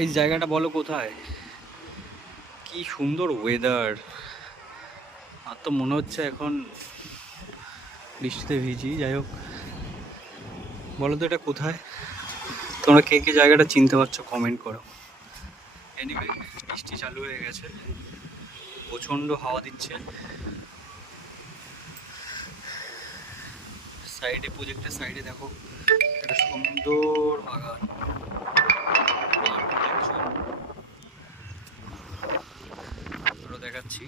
এই জায়গাটা বলো কোথায়? কি সুন্দর ওয়েদার। আর তো মনে হচ্ছে এখন বৃষ্টিতে ভিজি। যাই হোক, বলো তো এটা কোথায়? তোমরা কে কে জায়গাটা চিনতে পারছো কমেন্ট করো। এনিওয়ে, বৃষ্টি চালু হয়ে গেছে, প্রচণ্ড হাওয়া দিচ্ছে। সাইডে, প্রজেক্টের সাইডে দেখো একটা সুন্দর বাগান, আরো দেখাচ্ছি।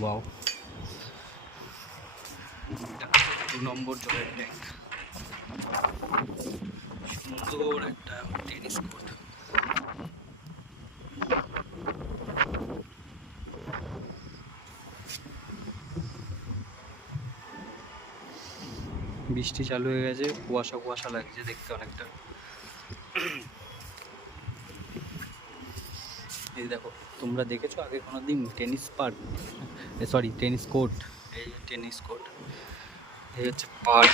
ওয়াও, 2 নম্বর জলের ট্যাঙ্ক, সুন্দর একটা টেনিস কোর্ট। বৃষ্টি চালু হয়ে গেছে, কুয়াশা কুয়াশা লাগছে দেখতে অনেকটা। এই দেখো, তোমরা দেখেছো আগে কোনোদিন tennis park? Sorry, tennis court. এই টেনিস কোর্ট, এই হচ্ছে পার্ক।